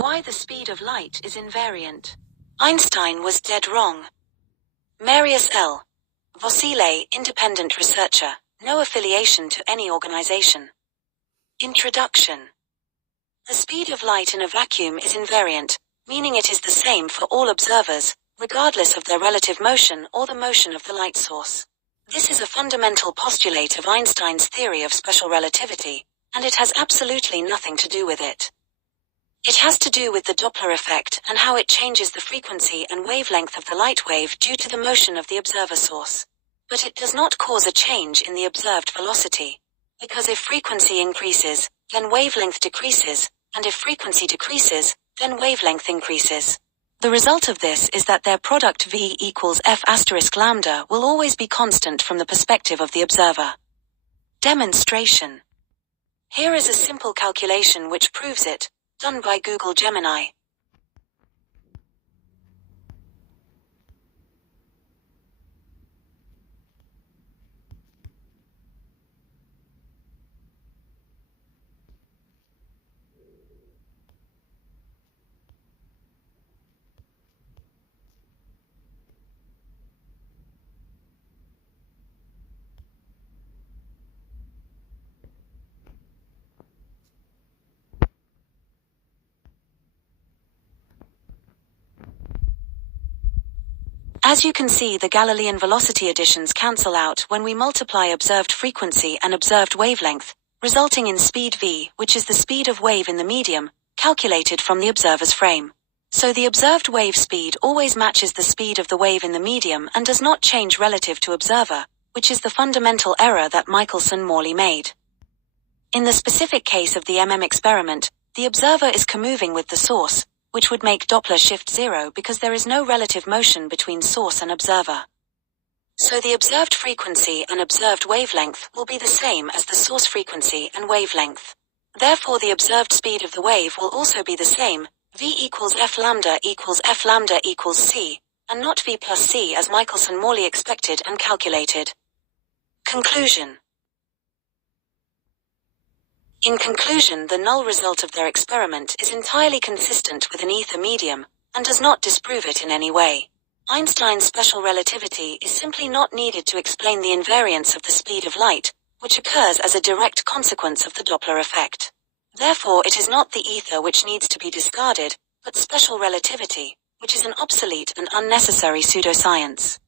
Why the speed of light is invariant. Einstein was dead wrong. Marius L. Vossile, independent researcher, no affiliation to any organization. Introduction. The speed of light in a vacuum is invariant, meaning it is the same for all observers, regardless of their relative motion or the motion of the light source. This is a fundamental postulate of Einstein's theory of special relativity, and it has absolutely nothing to do with it. It has to do with the Doppler effect and how it changes the frequency and wavelength of the light wave due to the motion of the observer source. But it does not cause a change in the observed velocity. Because if frequency increases, then wavelength decreases, and if frequency decreases, then wavelength increases. The result of this is that their product V equals F asterisk lambda will always be constant from the perspective of the observer. Demonstration. Here is a simple calculation which proves it, done by Google Gemini. As you can see, the Galilean velocity additions cancel out when we multiply observed frequency and observed wavelength, resulting in speed v, which is the speed of wave in the medium, calculated from the observer's frame. So the observed wave speed always matches the speed of the wave in the medium and does not change relative to observer, which is the fundamental error that Michelson-Morley made. In the specific case of the experiment, the observer is comoving with the source, which would make Doppler shift 0 because there is no relative motion between source and observer. So the observed frequency and observed wavelength will be the same as the source frequency and wavelength. Therefore the observed speed of the wave will also be the same, v equals f lambda equals c, and not v plus c as Michelson-Morley expected and calculated. Conclusion. In conclusion, the null result of their experiment is entirely consistent with an ether medium, and does not disprove it in any way. Einstein's special relativity is simply not needed to explain the invariance of the speed of light, which occurs as a direct consequence of the Doppler effect. Therefore it is not the ether which needs to be discarded, but special relativity, which is an obsolete and unnecessary pseudoscience.